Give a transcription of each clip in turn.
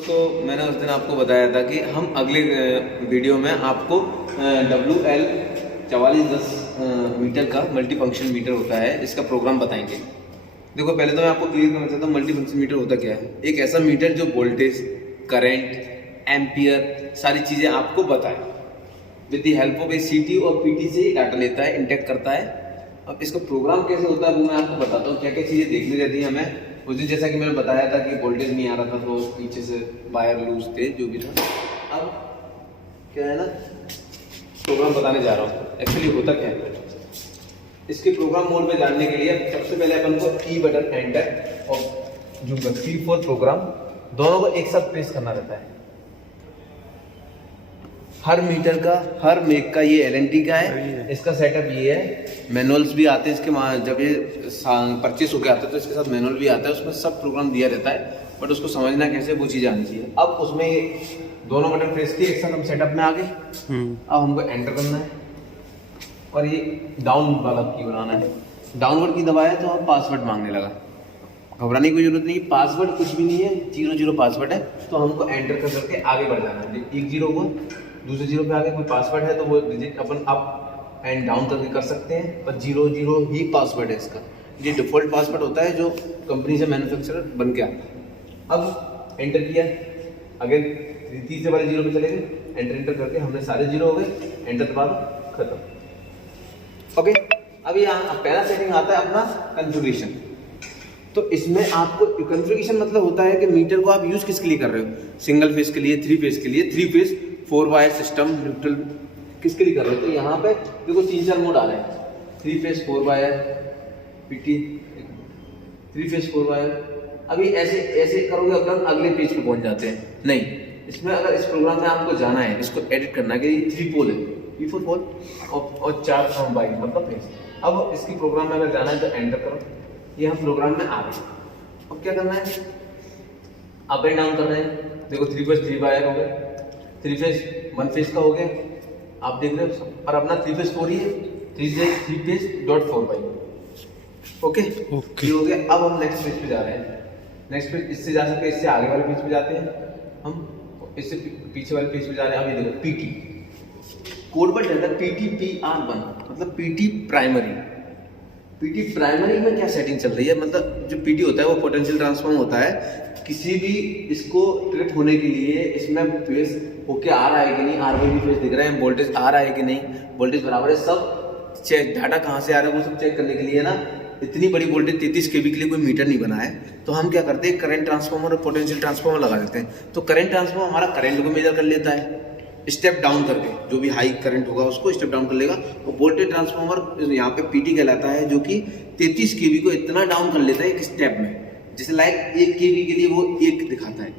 दोस्तों, मैंने उस दिन आपको बताया था कि हम अगले वीडियो में आपको WL 4410 मीटर का मल्टी फंक्शन मीटर होता है, इसका प्रोग्राम बताएंगे। देखो, पहले तो मैं आपको क्लियर करना चाहता हूँ मल्टी फंक्शन मीटर होता क्या है। एक ऐसा मीटर जो वोल्टेज, करंट, एम्पियर सारी चीज़ें आपको बताए with the help of A CT और PT से डाटा लेता है, इंटेक्ट करता है। अब इसका प्रोग्राम कैसे होता है वो मैं आपको बताता हूँ, क्या क्या चीज़ें देखनी रहती हैं हमें। उस दिन जैसा कि मैंने बताया था कि वोल्टेज नहीं आ रहा था तो पीछे से वायर लूज थे, जो भी था। अब क्या है ना, प्रोग्राम बताने जा रहा हूँ एक्चुअली होता क्या है। इसके प्रोग्राम मोड में जानने के लिए सबसे पहले अपन को की बटन एंटर और जो 3-4 प्रोग्राम दोनों को एक साथ प्रेस करना रहता है। हर मीटर का, हर मेक का, ये LNT का है। इसका सेटअप ये है। मैनुअल्स भी आते हैं इसके, जब ये परचेस होकर आता है तो इसके साथ मैनुअल भी आता है, उसमें सब प्रोग्राम दिया रहता है, बट उसको समझना कैसे वो चीज़ आनी चाहिए। अब उसमें दोनों बटन प्रेस किए, एक साथ हम सेटअप में आ गए। अब हमको एंटर करना है और ये डाउन वाला की बनाना है। डाउनवर्ड की दबाया तो हम पासवर्ड मांगने लगा। घबराने की कोई जरूरत नहीं, पासवर्ड कुछ भी नहीं है, 0 पासवर्ड है। तो हमको एंटर कर करके आगे बढ़ जाना है। 1 0 को दूसरे 0 पे आगे कोई पासवर्ड है तो वो digit upon up and down करके कर सकते हैं, पर 0 0 ही पासवर्ड है इसका। ये डिफ़ॉल्ट पासवर्ड होता है जो कंपनी से मैन्युफैक्चरर बन के आता है। अब एंटर किया, अगेन तीसरे वाले 0 पे चले गए, एंटर करके हमने सारे 0 हो गए, एंटर दबा दो, खत्म। ओके, अब यहाँ पहला सेटिंग आता है अपना कॉन्फ़िगरेशन। तो इसमें आपको कॉन्फ़िगरेशन मतलब होता है कि मीटर को आप यूज़ किसके लिए कर रहे हो। सिंगल फेज के लिए, 3 फेज के लिए, 3 फेज 4 वायर सिस्टम, न्यूट्रल किसके लिए कर रहे हो। तो यहाँ पे देखो 3-4 मोड आ रहे हैं। 3 phase 4 wire PT, 3 phase 4 wire. अभी ऐसे ऐसे करोगे अपन अगले पेज पे पहुंच जाते हैं। नहीं, इसमें अगर इस प्रोग्राम में आपको जाना है, इसको एडिट करना है कि 3 पोल है, P4 पोल और 4 बाइक मतलब फेज। अब इसकी प्रोग्राम में अगर जाना है तो एंटर करो, ये हम प्रोग्राम में आ गए। अब क्या करना है, अप एंड डाउन करना है। देखो 3 फेज 3 वायर हो गए, 3 फेज 1 फेज का हो गया, आप देख रहे हो। और अपना 3 फेज 4 ही है, 3 फेज .4 बाई। ओके, ये हो गया। अब हम नेक्स्ट पेज पे जा रहे हैं। नेक्स्ट पेज इससे जा सकते हैं, इससे आगे वाले पेज पे जाते हैं हम, इससे पीछे वाले पेज पे जा रहे हैं। अभी देखो PT कोड पर रहता है PTPR1 मतलब PT प्राइमरी। PT प्राइमरी में क्या सेटिंग चल रही है, मतलब जो PT होता है वो पोटेंशियल ट्रांसफॉर्म होता है। किसी भी इसको ट्रिप होने के लिए इसमें फेस होके आ रहा है कि नहीं, RYB फेस दिख रहा है, वोल्टेज आ रहा है कि नहीं, वोल्टेज बराबर है, सब चेक, डाटा कहाँ से आ रहा है वो सब चेक करने के लिए ना। इतनी बड़ी वोल्टेज 33 kV के लिए कोई मीटर नहीं बना है, तो हम क्या करते हैं, करंट ट्रांसफार्मर और पोटेंशियल ट्रांसफार्मर लगा देते हैं। तो करंट ट्रांसफार्मर हमारा करंट को मेजर कर लेता है, स्टेप डाउन करके, जो भी हाई करंट होगा उसको स्टेप डाउन कर लेगा। और वोल्टेज ट्रांसफार्मर यहाँ पे PT कहलाता है, जो कि 33 kV को इतना डाउन कर लेता है एक स्टेप में। जैसे लाइक 1 kV के लिए वो 1 दिखाता है,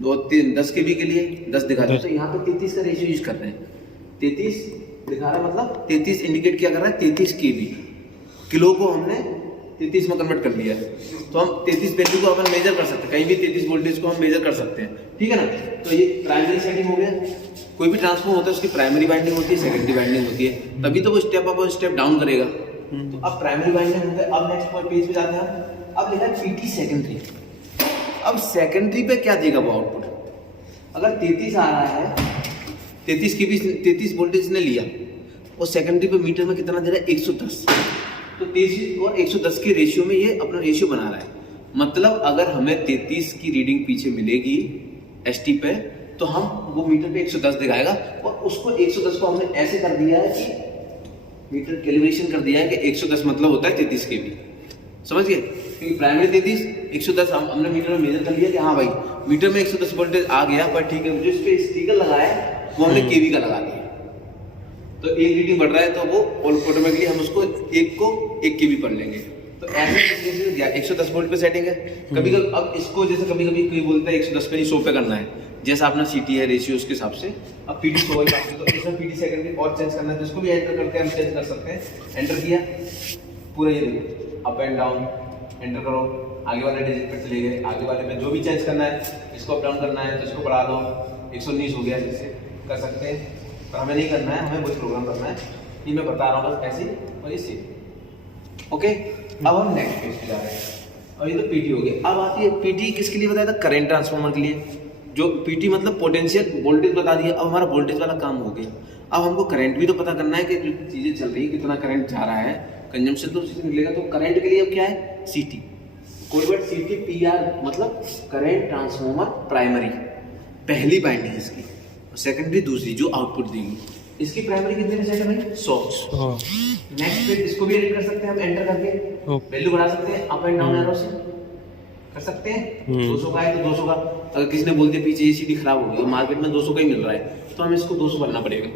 2 3 10 kV के लिए 10 दिखाता है। तो यहाँ पे 33 का रेशियो यूज कर रहे हैं। 33 दिखा रहा है, मतलब 33 इंडिकेट क्या कर रहा है, 33 kV। किलो को हमने 33 में कन्वर्ट कर लिया है, तो हम 33 वैल्यू को अपन मेजर कर सकते हैं, कहीं भी 33 वोल्टेज को हम मेजर कर सकते हैं, ठीक है ना। तो ये प्राइमरी सेटिंग हो गया। कोई भी ट्रांसफॉर्म होता है उसकी प्राइमरी वाइंडिंग होती है, सेकेंडरी वाइंडिंग होती है, तभी तो वो स्टेप अप और स्टेप डाउन करेगा। तो अब प्राइमरी वाइंडिंग हो गया। अब नेक्स्ट पेज पे जाते हैं हम। अब लिखा है PT सेकेंडरी। अब सेकेंडरी पे क्या देगा वो आउटपुट, अगर 33 आ रहा है, 33 की भी 33 वोल्टेज ने लिया और सेकेंडरी पे मीटर में कितना दे रहा है, 110। तो 33 और 110 के रेशियो में ये अपना रेशियो बना रहा है। मतलब अगर हमें 33 की रीडिंग पीछे मिलेगी ST पे, तो हम वो मीटर पे 110 दिखाएगा। और उसको 110 को हमने ऐसे कर दिया है कि मीटर कैलिब्रेशन कर दिया है कि 110 मतलब होता है 33 kV, समझ गए। क्योंकि प्राइमरी 33 110 हमने मीटर में मेजर कर लिया कि हाँ भाई मीटर में 110 वोल्टेज आ गया, पर ठीक है, जो इस पे स्टिकर लगाया है वो हमने KV का लगा दिया। तो एक रीडिंग बढ़ रहा है तो वो ऑटोमेटिकली हम उसको 1 KV पढ़ लेंगे। तो ऐसे 110 वोल्ट पे सेटिंग है। कभी कभी अब इसको जैसे कभी कभी कोई बोलता है 110 पे नहीं 100 पे करना है, जैसा अपना CT है रेशियो उसके हिसाब से। अब PT 100 तो इसमें PT सेकेंडरी और चेंज करना है, तो इसको भी एंटर करके हम चेंज कर सकते हैं। एंटर किया, पूरा ये देखो अप एंड डाउन, एंटर करो, आगे वाले डिजिट पे चले गए, आगे वाले में जो भी चेंज करना है, इसको अप डाउन करना है तो इसको बढ़ा दो, 119 हो गया, जैसे कर सकते हैं। पर हमें नहीं करना है, हमें वही प्रोग्राम करना है, ये मैं बता रहा हूँ बस ऐसे और इसे। ओके, अब हम नेक्स्ट पेज पे जा रहे हैं। और ये तो PT हो गया। अब आती है PT किसके लिए बताया था, करंट ट्रांसफार्मर के लिए। जो पीटी मतलब पोटेंशियल वोल्टेज बता दिया। अब हमारा वोल्टेज वाला काम हो गया। अब हमको करंट भी तो पता करना है कि जो चीज़ें चल रही है कितना करंट जा रहा है, कंजम्पशन तो उसी से निकलेगा। तो करंट के लिए अब क्या है, सीटी, कोई बात सीटी पीआर मतलब करंट ट्रांसफॉर्मर प्राइमरी, पहली बाइंडिंग इसकी, सेकेंडरी दूसरी जो आउटपुट देगी। इसकी प्राइमरी कितने में सेट है भाई, 100। नेक्स्ट फिर इसको भी एडिट कर सकते हैं हम, एंटर करके वैल्यू बढ़ा सकते हैं, अप एंड डाउन एरो से कर सकते हैं। 200 का है तो 200 का, अगर किसी ने बोल दिया पीछे ये सीटी खराब हो गई और मार्केट में 200 का ही मिल रहा है तो हमें इसको 200 भरना पड़ेगा।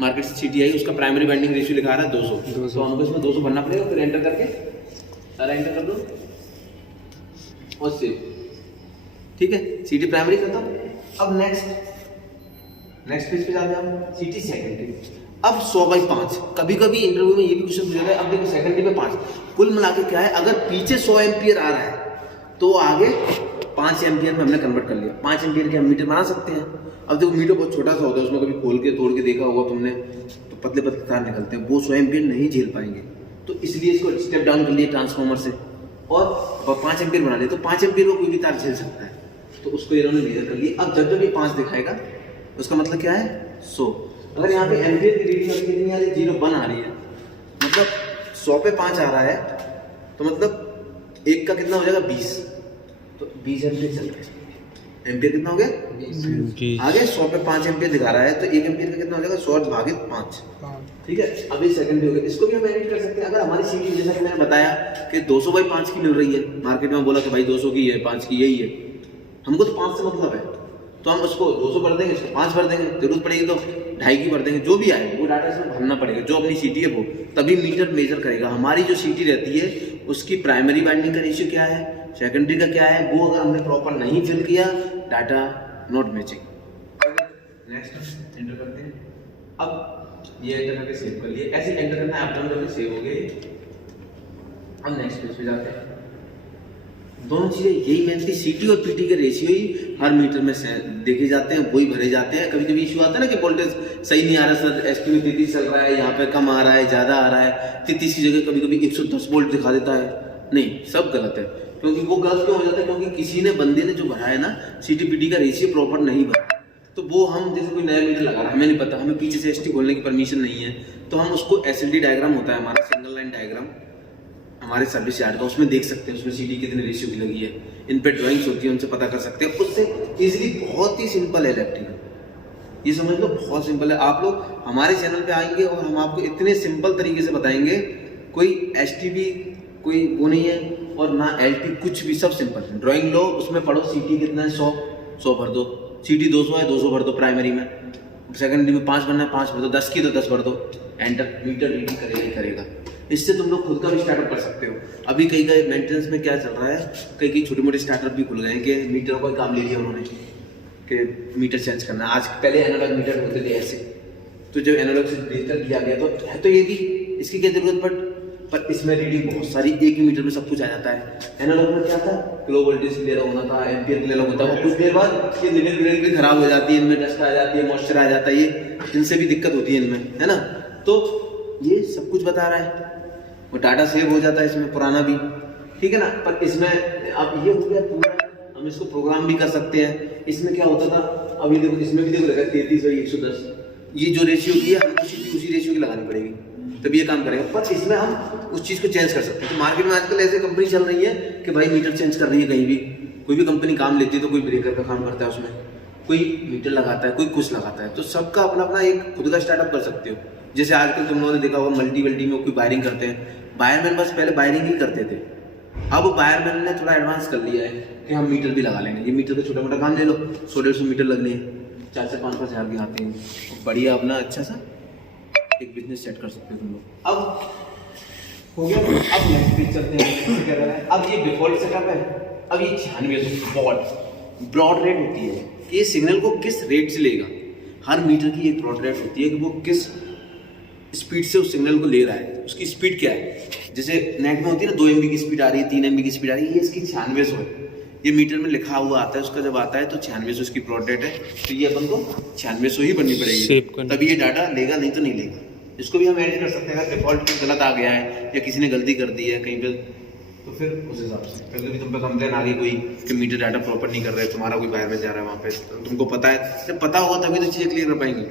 मार्केट से सीटी आई, उसका प्राइमरी बाइंडिंग रेशियो लिखा रहा है 200, तो हमको इसमें 200 भरना पड़ेगा। फिर एंटर करके सारा एंटर कर दो और सेव, ठीक है, सीटी प्राइमरी खत्म। अब नेक्स्ट पेज पे जाते हैं हम, सीटी सेकेंडरी। अब 100/5, कभी कभी इंटरव्यू में ये भी क्वेश्चन पूछा है। अब देखो सेकेंडरी में 5, कुल मिला के क्या है, अगर पीछे 100 एम्पियर आ रहा है तो आगे 5 एम्पियर में हमने कन्वर्ट कर लिया। 5 एम्पियर के हम मीटर बना सकते हैं। अब देखो मीटर बहुत छोटा सा होता है, उसमें कभी खोल के तोड़ के देखा होगा तुमने, तो पतले पतले तार निकलते हैं, वो 100 एम्पियर नहीं झेल पाएंगे, तो इसलिए इसको स्टेप डाउन कर लिए ट्रांसफार्मर से और 5 एम्पियर बना लिए। तो 5 एम्पियर को कोई भी तार झेल सकता है, तो उसको इन्होंने मेजर कर लिया। अब जब ये 5 दिखाएगा उसका मतलब क्या है, 100। अगर यहाँ पे एम्पियर की रीडिंग अभी कितनी आ रही है, 0.1 आ रही है, मतलब 100 पे 5 आ रहा है, तो मतलब 1 का कितना हो जाएगा, 20, तो 20 एम्पियर चल रहा है। एम्पियर कितना हो गया, 20। आगे 100 पे 5 एम्पियर दिखा रहा है, तो 1 एम्पियर का कितना हो जाएगा, 100/5, ठीक है। अभी सेकेंडरी हो गया, इसको भी हम एडिट कर सकते हैं। अगर हमारी सीटी जैसा कि मैंने बताया कि 200/5 की मिल रही है, मार्केट में बोला कि भाई 200 की है, 5 की यही है, हमको तो 5 से मतलब है, तो हम उसको 200 भर देंगे, इसको 5 भर देंगे, जरूरत पड़ेगी तो 2.5 की भर देंगे, जो भी आए वो डाटा इसमें भरना पड़ेगा। जो अपनी सीटी है वो तभी मीटर मेजर करेगा। हमारी जो सीटी रहती है उसकी प्राइमरी बाइंडिंग का रेशियो क्या है, सेकेंडरी का क्या है, वो अगर हमने प्रॉपर नहीं फिल किया, data not matching. Next enter करते हैं। अब ये एंटर करके सेव कर लिए, ऐसे एंटर करना है, अप डाउन करके सेव हो गए। अब नेक्स्ट पेज पे जाते हैं। दोनों चीजें यही मेन थी, सीटी और पीटी के रेशियो ही हर मीटर में देखे जाते हैं, वही भरे जाते हैं। कभी कभी इशू आता है ना कि वोल्टेज सही नहीं आ रहा सर, एसटी में 33 चल रहा है, यहाँ पे कम आ रहा है, ज्यादा आ रहा है, 33 की जगह कभी कभी 110 वोल्ट दिखा देता है। नहीं, सब गलत है। क्योंकि वो गलत क्यों हो जाता है, क्योंकि किसी ने बंदे ने जो भरा है ना सीटी पीटी का रेशियो प्रॉपर नहीं भरा, तो वो हम जैसे कोई नया मीटर लगा रहा है, हमें नहीं पता, हमें पीछे से एसटी खोलने की परमिशन नहीं है, तो हम उसको एसएलडी डायग्राम होता है हमारा, सिंगल लाइन डायग्राम हमारे सर्विस यार्ड का, उसमें देख सकते हैं उसमें सीटी कितने रेशियो की लगी है, इन पे ड्राइंग्स होती है, उनसे पता कर सकते हैं। उससे इजीली, बहुत ही सिंपल है इलेक्ट्रिकल, ये समझ लो बहुत सिंपल है। आप लोग हमारे चैनल पे आएंगे और हम आपको इतने सिंपल तरीके से बताएंगे, कोई एसटीबी कोई वो नहीं है और ना एलटी, कुछ भी, सब सिंपल है। ड्राइंग लो, उसमें पढ़ो सीटी कितना है, 100 भर दो, सीटी 200 है 200 भर दो प्राइमरी में, सेकेंडरी में 5 भरना है 5 भर दो, 10 की तो 10 भर दो, एंटर, मीटर रीडिंग करेगा ही करेगा। इससे तुम लोग खुद का भी स्टार्टअप कर सकते हो। अभी कई मेंटेनेंस में क्या चल रहा है, कई छोटे मोटे स्टार्टअप भी खुल गए हैं कि मीटर का काम ले लिया उन्होंने कि मीटर चेंज करना। आज पहले एनालॉग मीटर होते थे ऐसे, तो जब एनालॉग से डिजिटल किया गया तो है तो ये भी, इसकी क्या जरूरत, पर इसमें रीडिंग बहुत सारी, एक ही मीटर में सब कुछ आ जाता है। एनालॉग में क्या था, किलो वोल्टेज क्लियर होना था, एम्पियर क्लियर होता है, और कुछ देर बाद ये निकल ग्रेड भी खराब हो जाती है, इनमें डस्ट आ जाती है, मॉइस्चर आ जाता है, ये इनसे भी दिक्कत होती है इनमें, है ना। तो ये सब कुछ बता रहा है, वो डाटा सेव हो जाता है इसमें, पुराना भी, ठीक है ना। पर इसमें अब ये हो गया पूरा, हम इसको प्रोग्राम भी कर सकते हैं। इसमें क्या होता था, अभी देखो इसमें भी देखो 33/110, ये जो रेशियो की है हमको उसी रेशियो की लगानी पड़ेगी, तभी ये काम करेगा। पर इसमें हम उस चीज़ को चेंज कर सकते हैं। तो मार्केट में आजकल ऐसे कंपनी चल रही है कि भाई मीटर चेंज कर रही है, कहीं भी कोई भी कंपनी काम लेती है तो कोई ब्रेकर का काम करता है उसमें, कोई मीटर लगाता है, कोई कुछ लगाता है, तो सबका अपना अपना एक खुद का स्टार्टअप कर सकते हो। जैसे आजकल तुम लोगों ने देखा होगा मल्टी में कोई वायरिंग करते हैं, वायरमैन बस पहले वायरिंग ही करते थे, अब वायरमैन ने थोड़ा एडवांस कर लिया है कि हम मीटर भी लगा लेंगे। ये मीटर का छोटा मोटा काम ले लो, 100-150 मीटर लगने हैं, 4 से 5 हज़ार के आते हैं, बढ़िया अपना अच्छा सा एक बिजनेस सेट कर सकते हो तुम लोग। अब हो गया, अब नेक्स्ट पेज चलते हैं। अब ये डिफॉल्ट सेटअप है। अब ये 96 ब्रॉड रेट होती है कि ये सिग्नल को किस रेट से लेगा। हर मीटर की एक ब्रॉड रेट होती है कि वो किस स्पीड से उस सिग्नल को ले रहा है, उसकी स्पीड क्या है। जैसे नेट में होती है ना 2 MB की स्पीड आ रही है, 3 MB की स्पीड आ रही है, ये इसकी 96 है। ये मीटर में लिखा हुआ आता है, उसका जब आता है तो 96 उसकी ब्रॉड रेट है, तो ये अपन को 96 ही बननी पड़ेगी, तभी ये डाटा लेगा, नहीं तो नहीं लेगा। इसको भी हम एडिट कर सकते हैं। अगर डिफॉल्ट गलत आ गया है या किसी ने गलती कर दी है कहीं पे, तो फिर उस हिसाब से फिर कभी तुम पे कंप्लेन आ गई कोई कि मीटर डाटा प्रॉपर नहीं कर रहे, तुम्हारा कोई बाहर में जा रहा है वहाँ पे, तो तुमको पता है, जब पता होगा तभी तो चीज़ें क्लियर कर पाएंगे।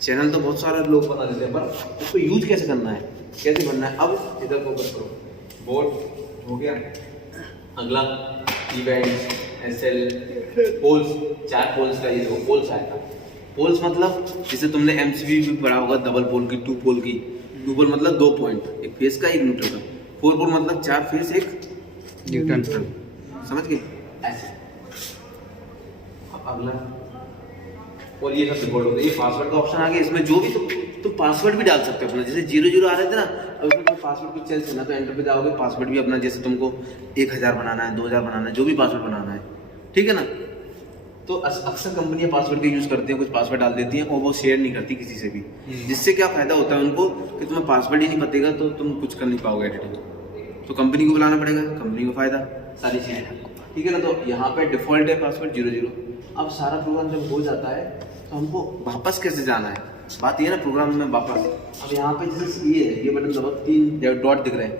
चैनल तो बहुत सारे लोग बना देते हैं, पर उसको यूज कैसे करना है, कैसे बनना है। अब इधर फोकस करो, बोर्ड हो गया, अगला इवेंट, एसएल, पोल्स, 4 पोल्स का ये देखो पोल्स आएगा। पोल्स मतलब जैसे तुमने एमसीबी भी पढ़ा होगा, डबल पोल की, 2 पोल की। 2 पोल मतलब 2 पॉइंट, एक फेस का एक न्यूट्रल का। 4 पोल मतलब 4 फेस एक न्यूट्रल, समझ गए ऐसे। अब अगला, और ये सब रिकॉर्ड होता है। ये पासवर्ड का ऑप्शन आ गया, इसमें जो भी तुम पासवर्ड भी डाल सकते हो अपना, जैसे 0 आ रहे थे ना, अब उसमें तुम पासवर्ड कुछ चेंज करना तो एंटर पे जाओगे, पासवर्ड भी अपना जैसे तुमको 1000 बनाना है, 2000 बनाना है, जो भी पासवर्ड बनाना है, ठीक है ना। तो अक्सर कंपनियां पासवर्ड का यूज़ करती हैं, कुछ पासवर्ड डाल देती हैं और वो शेयर नहीं करती किसी से भी, जिससे क्या फ़ायदा होता है उनको कि तुम्हें पासवर्ड ही नहीं पतेगा तो तुम कुछ कर नहीं पाओगे एडिटिंग, तो कंपनी को बुलाना पड़ेगा, कंपनी को फ़ायदा, सारी चीज़ें, ठीक है ना। तो यहाँ पे डिफ़ॉल्ट है पासवर्ड 00। अब सारा प्रोग्राम जब हो जाता है तो हमको वापस कैसे जाना है, बात ये है ना प्रोग्राम में वापस। अब यहाँ पे जैसे ये है, ये बटन दबाओ, 3 डॉट दिख रहे हैं,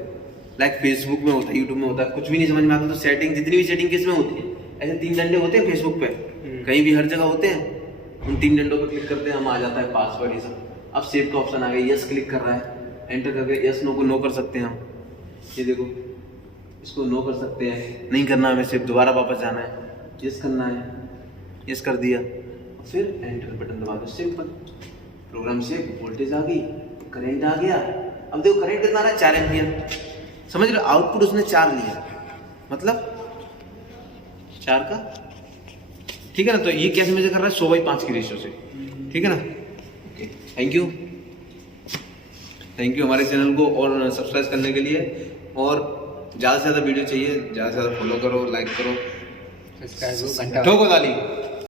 लाइक फेसबुक में होता है, यूट्यूब में होता है, कुछ भी नहीं समझ में आता तो सेटिंग, जितनी भी सेटिंग किस में होती है, ऐसे 3 डंडे होते हैं फेसबुक पे, कहीं भी हर जगह होते हैं, उन 3 डंडों पर क्लिक करते हैं, हम आ जाता है पासवर्ड ये सब। अब सेव का ऑप्शन आ गया, यस क्लिक कर रहा है, एंटर करके यस नो को नो कर सकते हैं हम, ये देखो इसको नो कर सकते हैं, नहीं करना हमें सेव, दोबारा वापस जाना है, यस करना है, यस कर दिया, फिर एंटर बटन दबा दो, सिंपल प्रोग्राम सेव, वोल्टेज आ गई, करंट आ गया। अब देखो करंट कितना आ रहा है, 4 एम्पियर, समझ रहे, आउटपुट उसने 4 लिया, मतलब 4 का, ठीक है ना। तो ये कैसे मेजर कर रहा है, 100/5 की रेशियो से, ठीक है ना। ओके, थैंक यू हमारे चैनल को और सब्सक्राइब करने के लिए, और ज़्यादा से ज़्यादा वीडियो चाहिए, ज़्यादा से ज़्यादा फॉलो करो, लाइक करो, ठोको ताली।